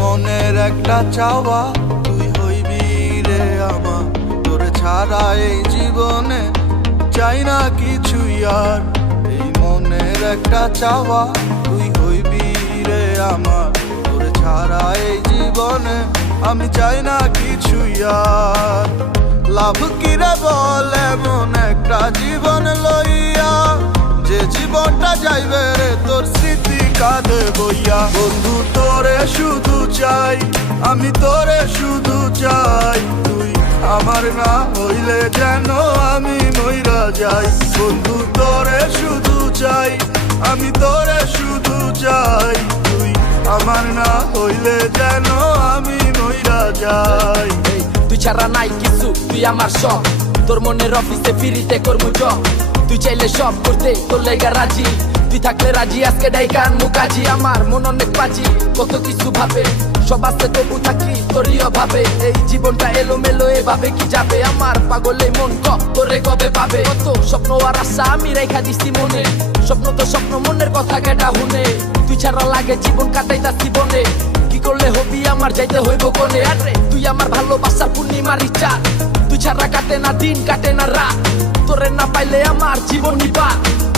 মনের একটা চাওয়া তুই হইবি রে আমার, তোর ছাড়া এই জীবনে চাই না কিছুই আর। এই মনের একটা চাওয়া তুই হইবি রে আমার, তোর ছাড়া এই জীবনে আমি চাই না কিছুই আর। লাভ কিরে বল এমন একটা জীবন লইয়া, যে জীবনটা যাইবে রে তোর স্মৃতি কাঁধে বইয়া। বন্ধু তোরে শুধু চাই, আমি তোরে শুধু চাই, তুই আমার না হইলে যেন আমি মইরা যাই। বন্ধু তোরে শুধু চাই, আমি তোরে শুধু চাই, তুই আমার না হইলে যেন আমি মইরা যাই। তুই ছাড়া নাই কিছু, তুই আমার সব, তোর মনের অফিসে ফিরিতে করবো জব। তুই চাইলে সব করতে তোর লেগা রাজি, তুই থাকলে রাজি আজকে ডাইকান মুকাজি। আমার মন অনেক বাজি, কত কিছু ভাবে, সব আসতে তবু থাকি তোরই অভাবে। এই জীবনটা এলো মেলো এভাবে কি যাবে, আমার পাগলে মন তোরে কবে পাবে। কত স্বপ্ন আর আশা আমি রেখা দিছি মনে, স্বপ্ন তো স্বপ্ন মনের কথা কেটা শুনে। তুই ছাড়া লাগে জীবন কাটাইতাছি বনে, কি করলে হবি আমার যাইতে হইব কোনে। আরে তুই আমার ভালোবাসার পূর্ণিমার ইচ্ছা, তুই ছাড়া কাটে না দিন কাটে না রাত, তোরে না পাইলে আমার জীবন নিবা।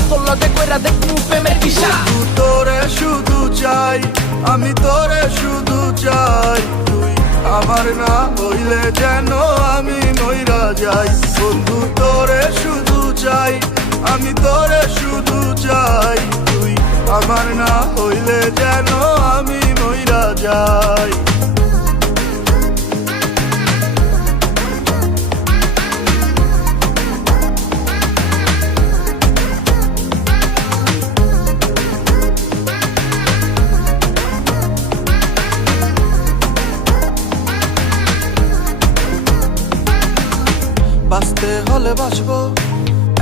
তোর লগে কইরা দেখমু প্রেমের কিসা। তোরে শুধু চাই, আমি তোরে শুধু চাই, তুই আমার না হইলে যেন আমি মইরা যাই। বন্ধু তোরে শুধু চাই, আমি তোরে শুধু চাই, তুই আমার না হইলে যেন আমি মইরা যাই। বাঁচতে হলে বাঁচবো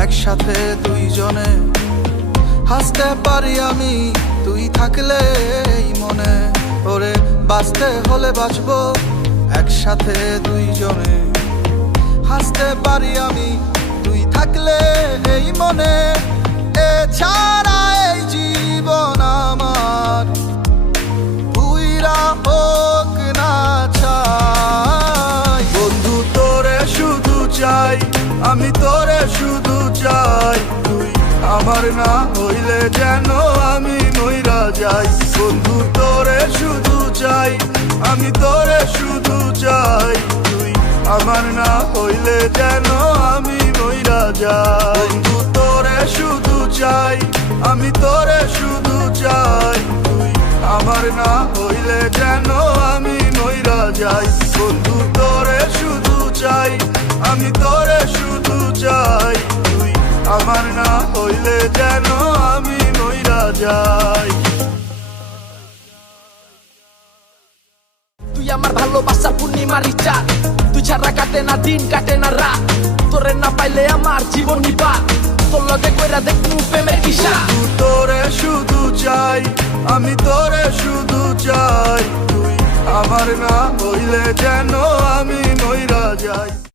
একসাথে দুইজনে, হাসতে পারি আমি তুই থাকলে এই মনে। ওরে বাঁচতে হলে বাঁচবো একসাথে দুইজনে, হাসতে পারি আমি তুই থাকলে এই মনে। এছাড়া এই জীবন আমার পুইরা হোক না ছাই। বন্ধু তোরে শুধু চাই, আমি তোরে শুধু চাই, তুই আমার না হইলে যেন আমি মইরা যাই। বন্ধু তোরে শুধু চাই, আমি তোরে শুধু চাই, তুই আমার না হইলে যেন আমি মইরা যাই। বন্ধু তোরে শুধু চাই, আমি তোরে শুধু চাই, তুই আমার না হইলে যেন আমি মইরা যাই। বন্ধু তোরে শুধু চাই, আমি তোরে শুধু চাই, তুই আমার না হইলে যেন আমি মইরা যাই। তুই আমার ভালোবাসার পূর্ণিমার ইচ্ছা, তুই ছাড়া কাটে না দিন কাটে না রাত, তোরে না পাইলে আমার জীবন নিবা। তোর লগে কইরা দেখমু প্রেমের কিসা। তোরে শুধু চাই, আমি তোরে শুধু চাই, তুই আমার না হইলে যেন আমি মইরা যাই।